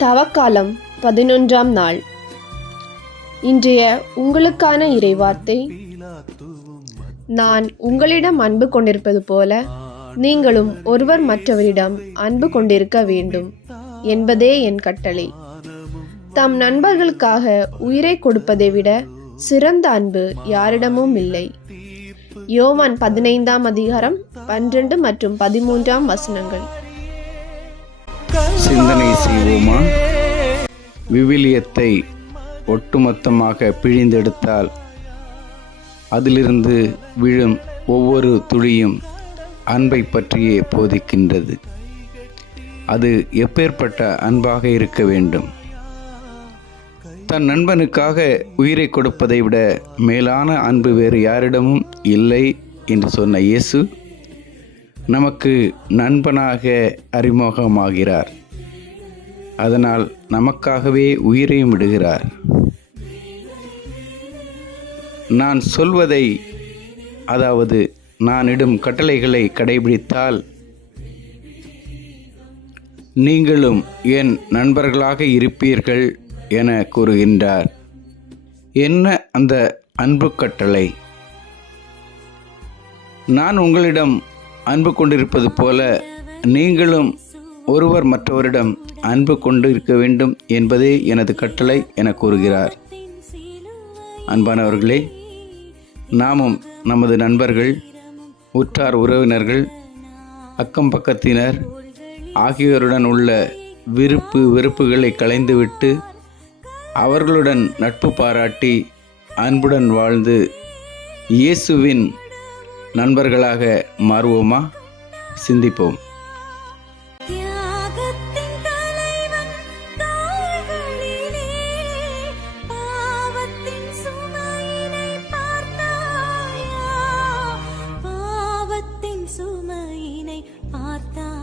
தவக்காலம் 11ஆம் நாள். இன்றைய உங்களுக்கான இறைவார்த்தை, நான் உங்களிடம் அன்பு கொண்டிருப்பது போல நீங்களும் ஒருவர் மற்றவரிடம் அன்பு கொண்டிருக்க வேண்டும் என்பதே என் கட்டளை. தம் நண்பர்களுக்காக உயிரை கொடுப்பதை விட சிறந்த அன்பு யாரிடமும் இல்லை. யோவான் 15ஆம் அதிகாரம் 12 மற்றும் 13ஆம் வசனங்கள். சிந்தனை செய்வோமா? விவிலியத்தை ஒட்டுமொத்தமாக பிழிந்தெடுத்தால் அதிலிருந்து விழும் ஒவ்வொரு துளியும் அன்பை பற்றியே போதிக்கின்றது. அது எப்பேற்பட்ட அன்பாக இருக்க வேண்டும்? தன் நண்பனுக்காக உயிரை கொடுப்பதை விட மேலான அன்பு வேறு யாரிடமும் இல்லை என்று சொன்ன இயேசு நமக்கு நண்பனாக அறிமுகமாகிறார். அதனால் நமக்காகவே உயிரையும் விடுகிறார். நான் சொல்வதை, அதாவது நான் இடும் கட்டளைகளை கடைபிடித்தால் நீங்களும் என் நண்பர்களாக இருப்பீர்கள் என கூறுகின்றார். என்ன அந்த அன்பு கட்டளை? நான் உங்களிடம் அன்பு கொண்டிருப்பது போல நீங்களும் ஒருவர் மற்றவரிடம் அன்பு கொண்டு இருக்க வேண்டும் என்பதே எனது கட்டளை என கூறுகிறார். அன்பானவர்களே, நாமும் நமது நண்பர்கள், உற்றார் உறவினர்கள், அக்கம் பக்கத்தினர் ஆகியோருடன் உள்ள விருப்பு வெறுப்புகளை களைந்துவிட்டு அவர்களுடன் நட்பு பாராட்டி அன்புடன் வாழ்ந்து இயேசுவின் நண்பர்களாக மாறுவோமா? சிந்திப்போம். சுமையினை பார்த்தாயா?